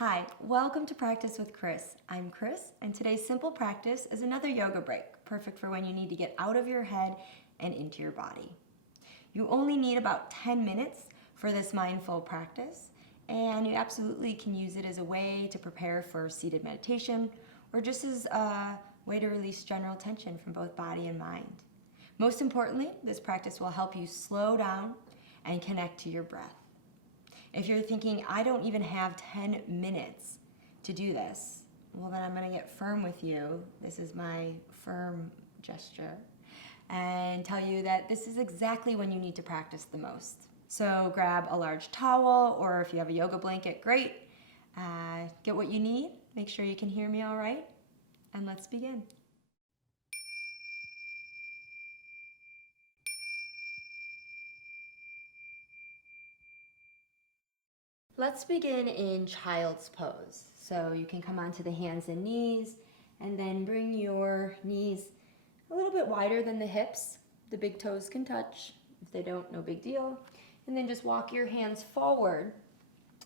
Hi, welcome to Practice with Kris. I'm Kris, and today's simple practice is another yoga break, perfect for when you need to get out of your head and into your body. You only need about 10 minutes for this mindful practice, and you absolutely can use it as a way to prepare for seated meditation or just as a way to release general tension from both body and mind. Most importantly, this practice will help you slow down and connect to your breath. If you're thinking, I don't even have 10 minutes to do this, well, then I'm going to get firm with you. This is my firm gesture. And tell you that this is exactly when you need to practice the most. So grab a large towel, or if you have a yoga blanket, great. Get what you need. Make sure you can hear me all right. And let's begin. Let's begin in child's pose. So you can come onto the hands and knees, and then bring your knees a little bit wider than the hips. The big toes can touch. If they don't, no big deal. And then just walk your hands forward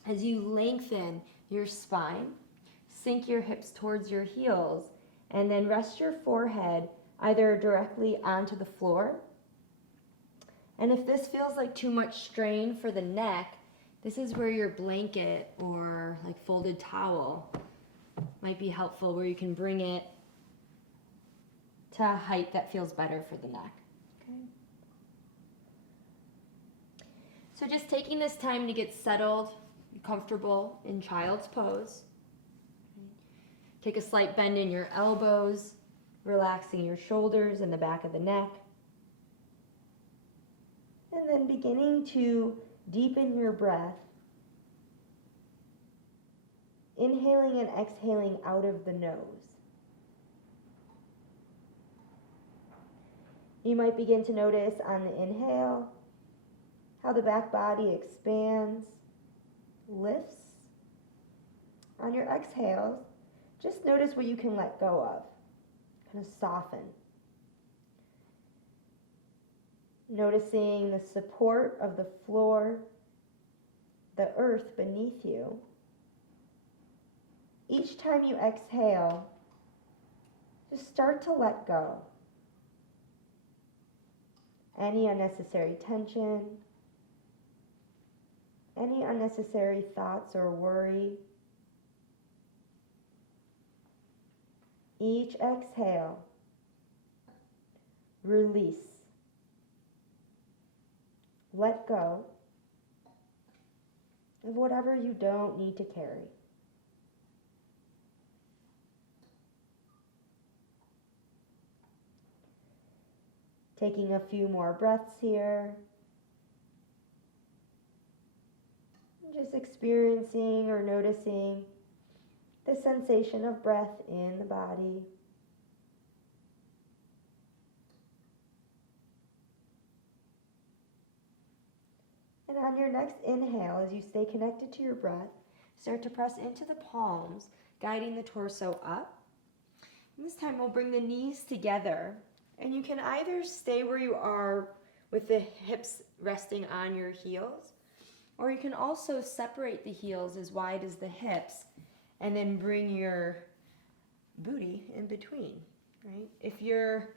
as you lengthen your spine. Sink your hips towards your heels, and then rest your forehead either directly onto the floor. And if this feels like too much strain for the neck, this is where your blanket or like folded towel might be helpful, where you can bring it to a height that feels better for the neck. Okay. So just taking this time to get settled, comfortable in child's pose. Take a slight bend in your elbows, relaxing your shoulders and the back of the neck. And then beginning to deepen your breath, inhaling and exhaling out of the nose. You might begin to notice on the inhale how the back body expands, lifts. On your exhales, just notice what you can let go of, kind of soften. Noticing the support of the floor, the earth beneath you. Each time you exhale, just start to let go. Any unnecessary tension, any unnecessary thoughts or worry. Each exhale, release. Let go of whatever you don't need to carry. Taking a few more breaths here. Just experiencing or noticing the sensation of breath in the body. And on your next inhale, as you stay connected to your breath, start to press into the palms, guiding the torso up. And this time we'll bring the knees together, and you can either stay where you are with the hips resting on your heels, or you can also separate the heels as wide as the hips and then bring your booty in between, right? If your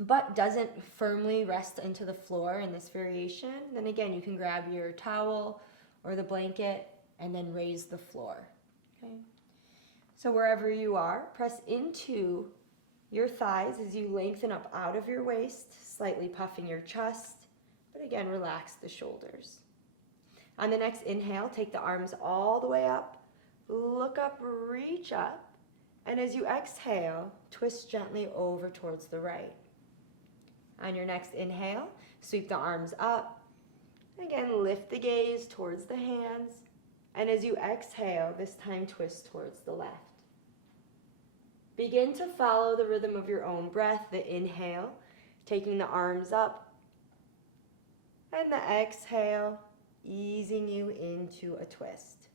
butt doesn't firmly rest into the floor in this variation, then again, you can grab your towel or the blanket and then raise the floor, okay? So wherever you are, press into your thighs as you lengthen up out of your waist, slightly puffing your chest, but again, relax the shoulders. On the next inhale, take the arms all the way up, look up, reach up, and as you exhale, twist gently over towards the right. On your next inhale, sweep the arms up. Again, lift the gaze towards the hands. And as you exhale, this time twist towards the left. Begin to follow the rhythm of your own breath, the inhale, taking the arms up, and the exhale, easing you into a twist.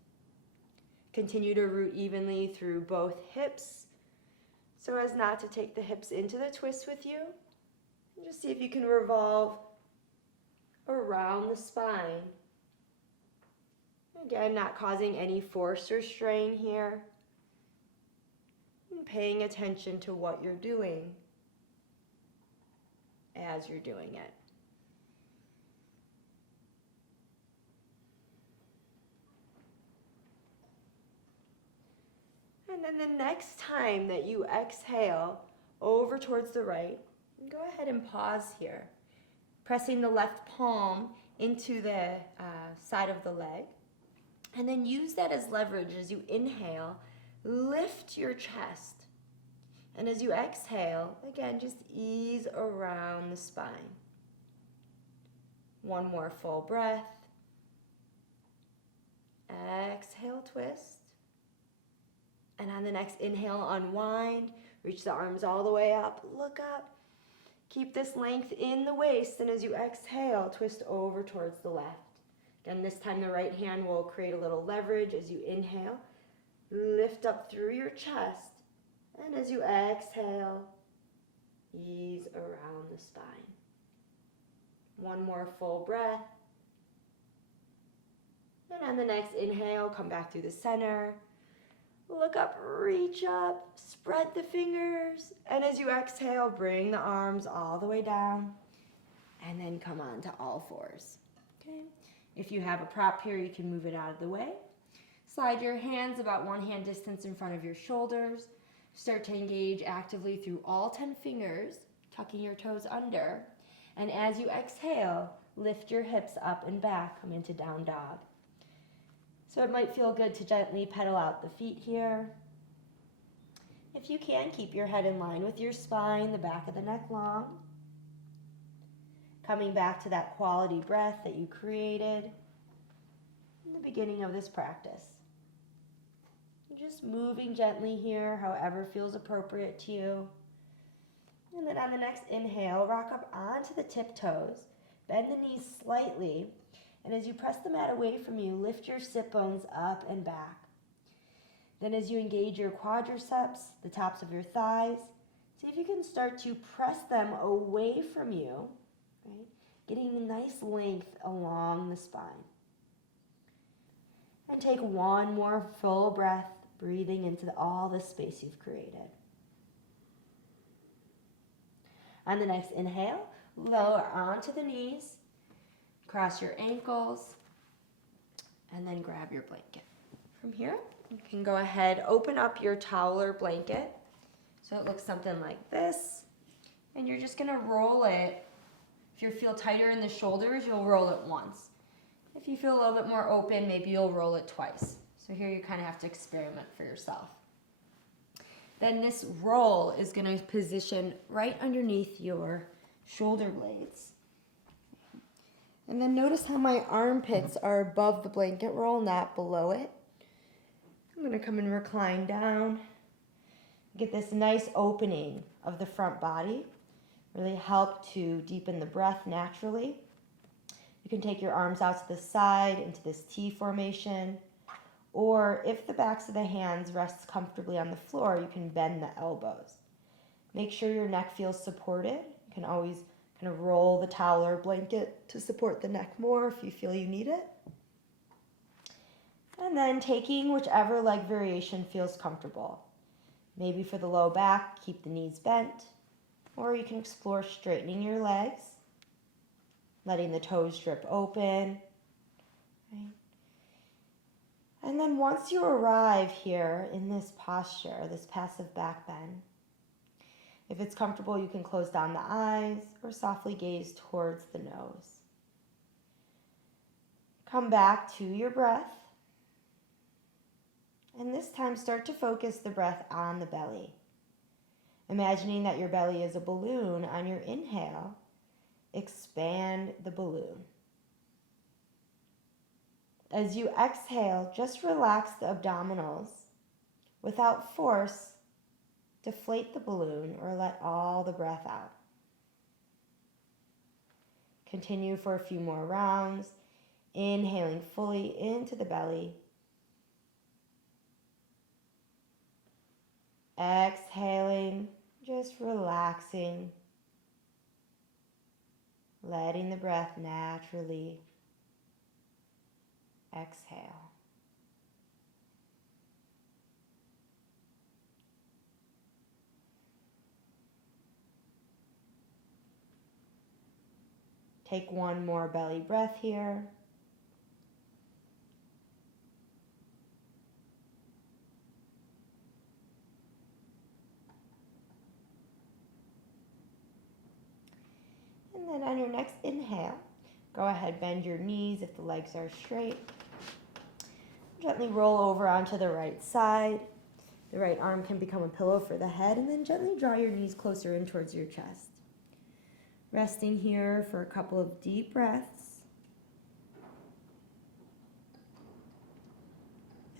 Continue to root evenly through both hips, so as not to take the hips into the twist with you. And just see if you can revolve around the spine Again, not causing any force or strain here. And paying attention to what you're doing as you're doing it. And then the next time that you exhale over towards the right, go ahead and pause here, pressing the left palm into the side of the leg. And then use that as leverage as you inhale, lift your chest. And as you exhale, again, just ease around the spine. One more full breath. Exhale, twist. And on the next inhale, unwind. Reach the arms all the way up. Look up. Keep this length in the waist. And as you exhale, twist over towards the left. Again, this time the right hand will create a little leverage as you inhale. Lift up through your chest. And as you exhale, ease around the spine. One more full breath. And on the next inhale, come back through the center. Look up, reach up, spread the fingers. And as you exhale, bring the arms all the way down. And then come on to all fours. Okay. If you have a prop here, you can move it out of the way. Slide your hands about 1 hand distance in front of your shoulders. Start to engage actively through all 10 fingers, tucking your toes under. And as you exhale, lift your hips up and back, come into down dog. So it might feel good to gently pedal out the feet here. If you can, keep your head in line with your spine, the back of the neck long. Coming back to that quality breath that you created in the beginning of this practice. Just moving gently here, however feels appropriate to you. And then on the next inhale, rock up onto the tiptoes. Bend the knees slightly. And as you press the mat away from you, lift your sit bones up and back. Then as you engage your quadriceps, the tops of your thighs, see if you can start to press them away from you, right? Getting a nice length along the spine. And take one more full breath, breathing into all the space you've created. On the next inhale, lower onto the knees, cross your ankles, and then grab your blanket. From here, you can go ahead, open up your towel or blanket, so it looks something like this, and you're just gonna roll it. If you feel tighter in the shoulders, you'll roll it once. If you feel a little bit more open, maybe you'll roll it twice. So here you kind of have to experiment for yourself. Then this roll is going to position right underneath your shoulder blades. And then notice how my armpits are above the blanket roll, not below it. I'm going to come and recline down. Get this nice opening of the front body. Really help to deepen the breath naturally. You can take your arms out to the side into this T formation. Or if the backs of the hands rests comfortably on the floor, you can bend the elbows. Make sure your neck feels supported. You can always kind of roll the towel or blanket to support the neck more if you feel you need it. And then taking whichever leg variation feels comfortable. Maybe for the low back, keep the knees bent. Or you can explore straightening your legs, letting the toes drip open. Right? And then once you arrive here in this posture, this passive back bend, if it's comfortable, you can close down the eyes or softly gaze towards the nose. Come back to your breath. And this time start to focus the breath on the belly. Imagining that your belly is a balloon on your inhale, expand the balloon. As you exhale, just relax the abdominals. Without force, deflate the balloon or let all the breath out. Continue for a few more rounds, inhaling fully into the belly. Exhaling, just relaxing, letting the breath naturally exhale. Take one more belly breath here. And then on your next inhale, go ahead, bend your knees if the legs are straight. Gently roll over onto the right side. The right arm can become a pillow for the head, and then gently draw your knees closer in towards your chest. Resting here for a couple of deep breaths.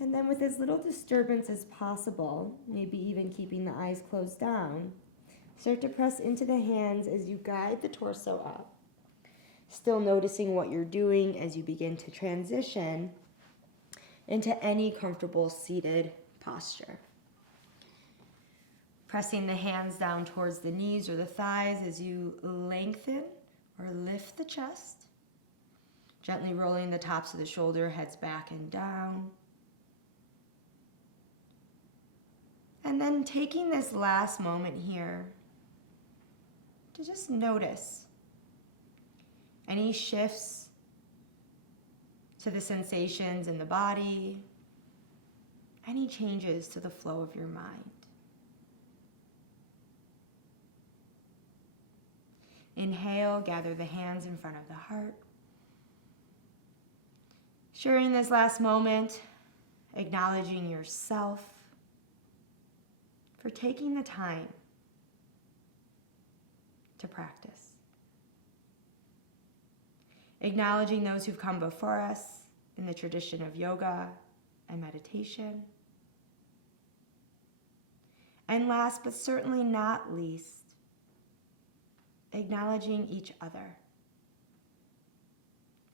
And then with as little disturbance as possible, maybe even keeping the eyes closed down, start to press into the hands as you guide the torso up. Still noticing what you're doing as you begin to transition into any comfortable seated posture. Pressing the hands down towards the knees or the thighs as you lengthen or lift the chest. Gently rolling the tops of the shoulder, heads back and down. And then taking this last moment here to just notice any shifts to the sensations in the body, any changes to the flow of your mind. Inhale, gather the hands in front of the heart. Sharing this last moment, acknowledging yourself for taking the time to practice. Acknowledging those who've come before us in the tradition of yoga and meditation. And last but certainly not least, acknowledging each other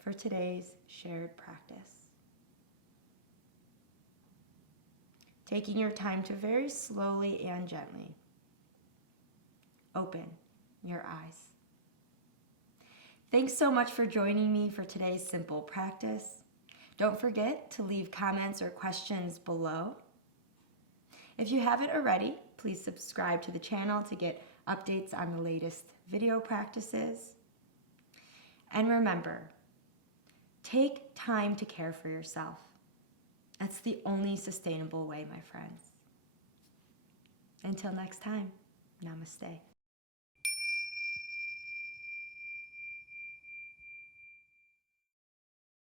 for today's shared practice. Taking your time to very slowly and gently open your eyes. Thanks so much for joining me for today's simple practice. Don't forget to leave comments or questions below. If you haven't already, please subscribe to the channel to get updates on the latest video practices. And remember, take time to care for yourself. That's the only sustainable way, my friends. Until next time, namaste.